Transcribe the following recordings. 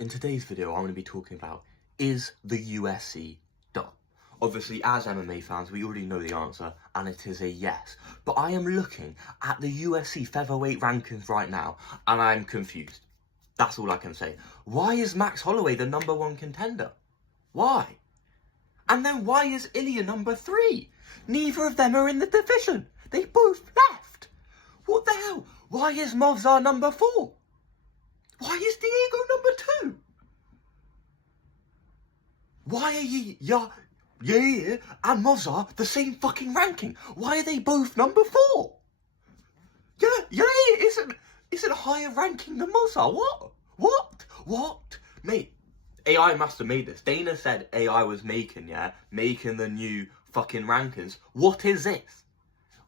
In today's video, I'm going to be talking about, is the UFC done? Obviously, as MMA fans, we already know the answer, and it is a yes. But I am looking at the UFC featherweight rankings right now, and I'm confused. That's all I can say. Why is Max Holloway the #1 contender? Why? And then why is Ilya #3? Neither of them are in the division. They both left. What the hell? Why is Movsar #4? Why is Diego #2? Why are Yair and Movsar the same fucking ranking? Why are they both #4? Yeah, Yair isn't higher ranking than Movsar. What? Mate, AI must have made this. Dana said AI was making the new fucking rankings. What is this?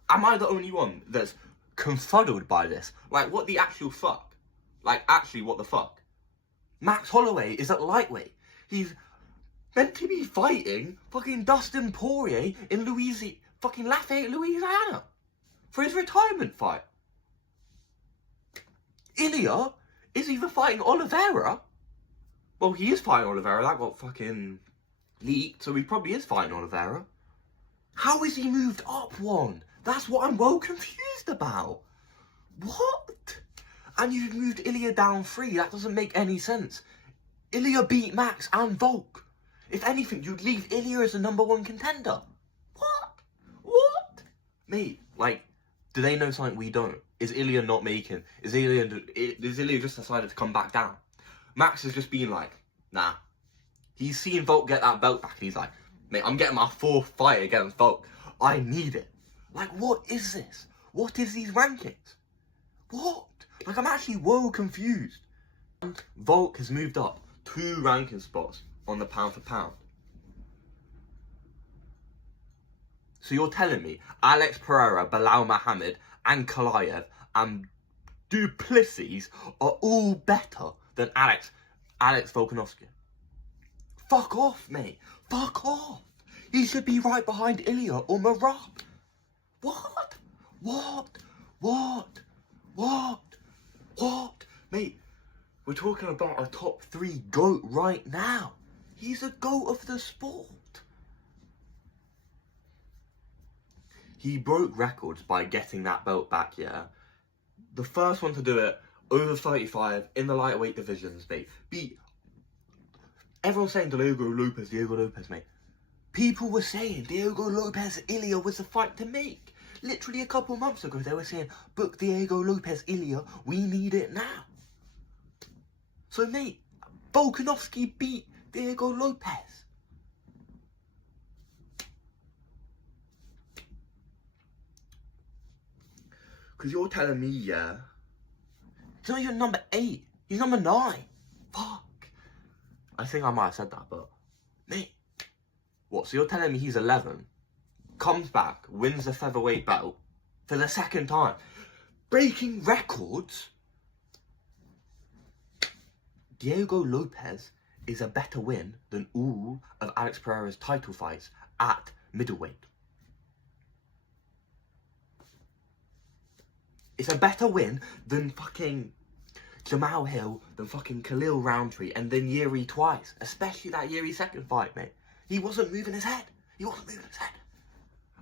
Am I the only one that's confuddled by this? Like, what the actual fuck? Like, actually, what the fuck? Max Holloway is at lightweight. He's meant to be fighting fucking Dustin Poirier in fucking Lafayette, Louisiana for his retirement fight. Ilya is either fighting Oliveira. Well, he is fighting Oliveira. That got fucking leaked, so he probably is fighting Oliveira. How is he moved up one? That's what I'm well confused about. What? And you've moved Ilya down 3. That doesn't make any sense. Ilya beat Max and Volk. If anything, you'd leave Ilya as the #1 contender. What? Mate, like, do they know something we don't? Is Ilya not making? Is Ilya just decided to come back down? Max has just been like, nah. He's seen Volk get that belt back and he's like, mate, I'm getting my 4th fight against Volk. I need it. Like, what is this? What is these rankings? What? Like, I'm actually well confused. And Volk has moved up 2 ranking spots on the pound for pound. So you're telling me Alex Pereira, Belal Muhammad, and Kalayev and Duplessis are all better than Alex Volkanovski? Fuck off, mate. Fuck off. He should be right behind Ilya or Marab. What? Mate, we're talking about a top 3 GOAT right now. He's a GOAT of the sport. He broke records by getting that belt back, yeah. The first one to do it, over 35, in the lightweight divisions, mate. Everyone's saying Diego Lopez, mate. People were saying Diego Lopez Ilya was the fight to make. Literally a couple months ago, they were saying, book Diego Lopez Ilya, we need it now. So, mate, Volkanovski beat Diego Lopez. Because you're telling me, yeah, he's not even #8. He's #9. Fuck. I think I might have said that, but, mate. What, so you're telling me he's 11, comes back, wins the featherweight belt for the 2nd time, breaking records? Diego Lopez is a better win than all of Alex Pereira's title fights at middleweight. It's a better win than fucking Jamal Hill, than fucking Khalil Roundtree, and then Yuri twice. Especially that Yuri 2nd fight, mate. He wasn't moving his head.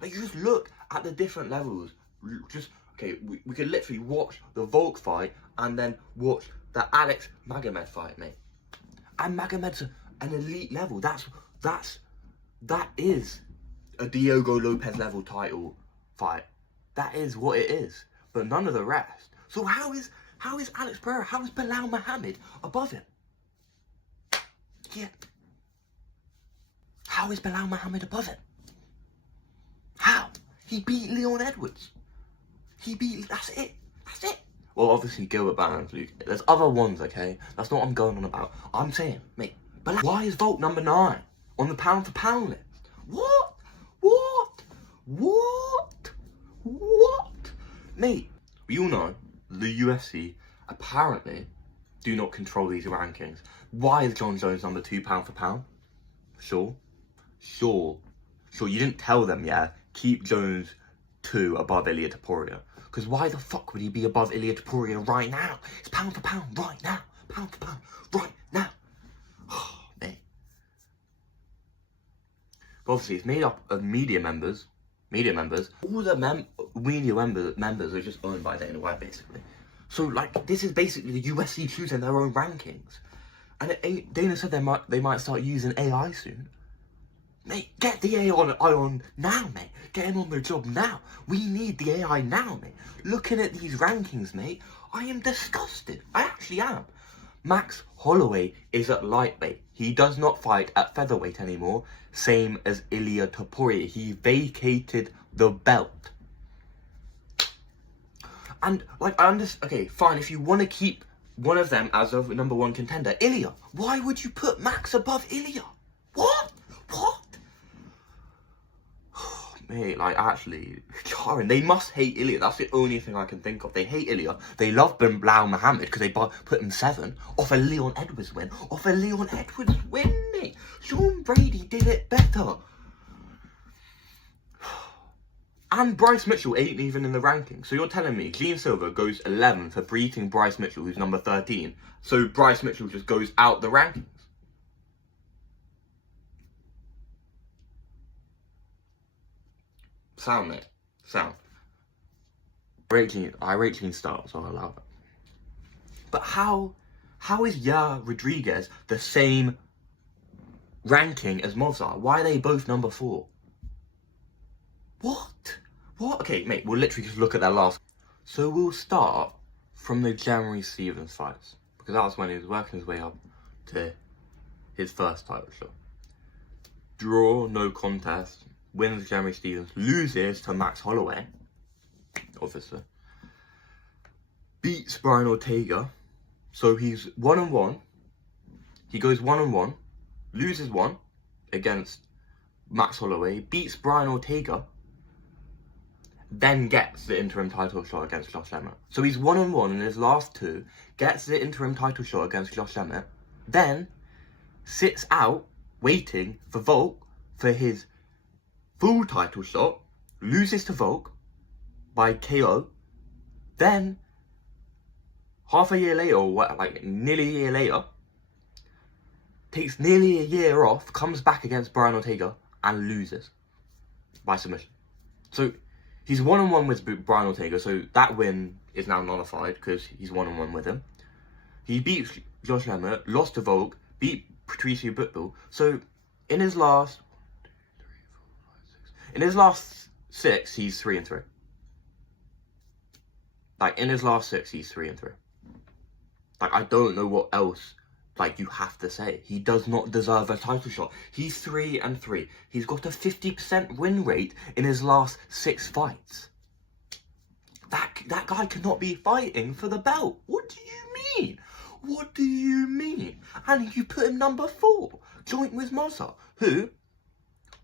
Like, you just look at the different levels. Okay, we could literally watch the Volk fight and then watch the Alex Magomed fight, mate. And Magomed's an elite level. That is a Diego Lopez level title fight. That is what it is. But none of the rest. So how is Alex Pereira, how is Belal Muhammad above him? Yeah. How is Belal Muhammad above him? How? He beat Leon Edwards. That's it. Well, obviously Gilbert Burns, Luke. There's other ones, okay? That's not what I'm going on about. I'm saying, mate, Belal, why is Volk #9 on the pound for pound list? What? Mate, we all know the UFC apparently do not control these rankings. Why is John Jones #2 pound for pound? Sure, you didn't tell them, yeah? Keep Jones 2 above Ilya Topuria. Because why the fuck would he be above Ilya Topuria right now? It's pound for pound right now. Pound for pound right now. obviously it's made up of media members. All the media members are just owned by Dana White, basically. So, like, this is basically the UFC choosing their own rankings. And Dana said they might start using AI soon. Mate, get the AI on now, mate. Get him on the job now. We need the AI now, mate. Looking at these rankings, mate, I am disgusted. I actually am. Max Holloway is at lightweight. He does not fight at featherweight anymore. Same as Ilia Topuria. He vacated the belt. And, like, I understand. Okay, fine. If you want to keep one of them as a number one contender, Ilia. Why would you put Max above Ilia? What? Mate, like, actually, Karen, they must hate Ilia. That's the only thing I can think of. They hate Ilia. They love Bilal Muhammad because they put him 7 off a Leon Edwards win. Mate. Sean Brady did it better. And Bryce Mitchell ain't even in the rankings. So you're telling me Gene Silver goes 11 for beating Bryce Mitchell, who's number 13. So Bryce Mitchell just goes out the rankings. Sound, mate. Sound. I rate Gene Starr, so I allow it. But how is Yair Rodriguez the same ranking as Movsar? Why are they both number 4? What? Okay, mate, we'll literally just look at their last. So we'll start from the Jeremy Stephens fights, because that was when he was working his way up to his first title shot. Draw, no contest. Wins Jeremy Stephens, loses to Max Holloway, obviously. Beats Brian Ortega, so he's 1-1. He goes 1-1, loses 1 against Max Holloway, beats Brian Ortega, then gets the interim title shot against Josh Emmett. So he's 1-1 in his last 2, gets the interim title shot against Josh Emmett, then sits out waiting for Volk for his full title shot, loses to Volk by KO, then half a year later, or what, like nearly a year later, takes nearly a year off, comes back against Brian Ortega and loses by submission. So he's 1-1 with Brian Ortega, so that win is now nullified because he's 1-1 with him. He beats Josh Emmett, lost to Volk, beat Patricio Pitbull. So in his last 6, he's 3-3. Like, in his last 6, he's 3-3. Like, I don't know what else, like, you have to say. He does not deserve a title shot. He's 3-3. He's got a 50% win rate in his last 6 fights. That guy cannot be fighting for the belt. What do you mean? What do you mean? And you put him number 4, joint with Mossa, who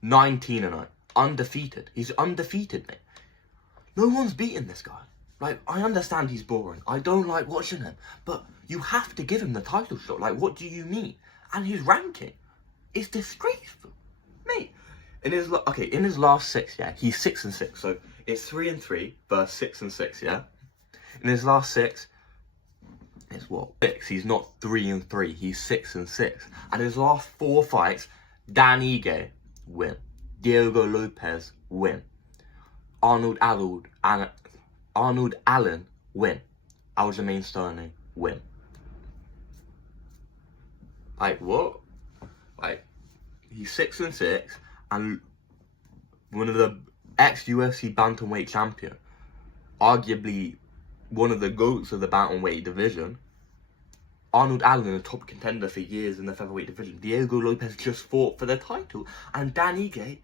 19-0. Undefeated. He's undefeated, mate. No one's beaten this guy. Like, I understand he's boring. I don't like watching him. But you have to give him the title shot. Like, what do you mean? And his ranking is disgraceful. Mate, in his last 6, yeah, he's 6-6. So it's 3-3 versus 6-6, yeah? In his last 6, it's what? 6. He's not 3-3. He's 6-6. And his last 4 fights, Dan Ige, win. Diego Lopez, win. Arnold Allen, win. Aljamain Sterling, win. Like, what? Like, he's 6-6, and one of the ex-UFC bantamweight champion, arguably one of the GOATs of the bantamweight division. Arnold Allen, a top contender for years in the featherweight division. Diego Lopez just fought for the title, and Dan Ige,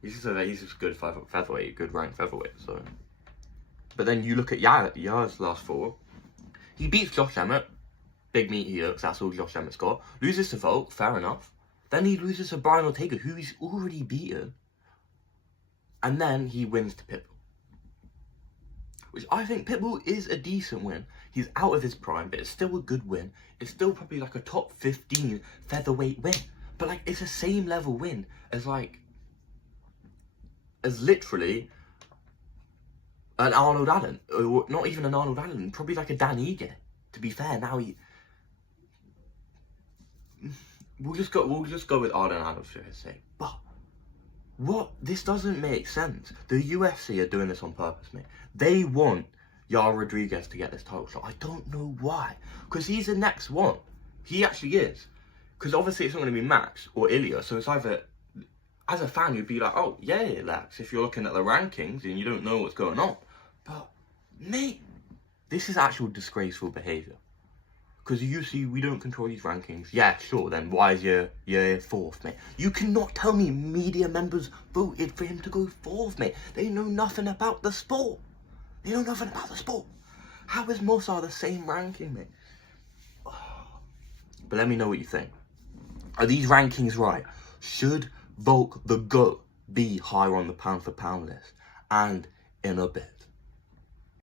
he's just good featherweight, good ranked featherweight. So, but then you look at Yair's last 4. He beats Josh Emmett, big meaty looks. That's all Josh Emmett's got. Loses to Volk, fair enough. Then he loses to Brian Ortega, who he's already beaten, and then he wins to Pitbull, which I think Pitbull is a decent win. He's out of his prime, but it's still a good win. It's still probably like a top 15 featherweight win. But like, it's the same level win as literally an Arnold Allen. Or not even an Arnold Allen, probably like a Dan Ige. To be fair, now we'll just go with Arnold Allen for his sake. But What? This doesn't make sense. The UFC are doing this on purpose, mate. They want Yair Rodriguez to get this title shot. I don't know why. Because he's the next one. He actually is. Because obviously it's not going to be Max or Ilya. So it's either, as a fan, you'd be like, oh, yeah, Lex, if you're looking at the rankings and you don't know what's going on. But, mate, this is actual disgraceful behaviour. Because you see, we don't control these rankings. Yeah, sure, then why is your fourth, mate? You cannot tell me media members voted for him to go fourth, mate. They know nothing about the sport. They know nothing about the sport. How is Mossad the same ranking, mate? But let me know what you think. Are these rankings right? Should Volk the GOAT be higher on the pound for pound list? And in a bit.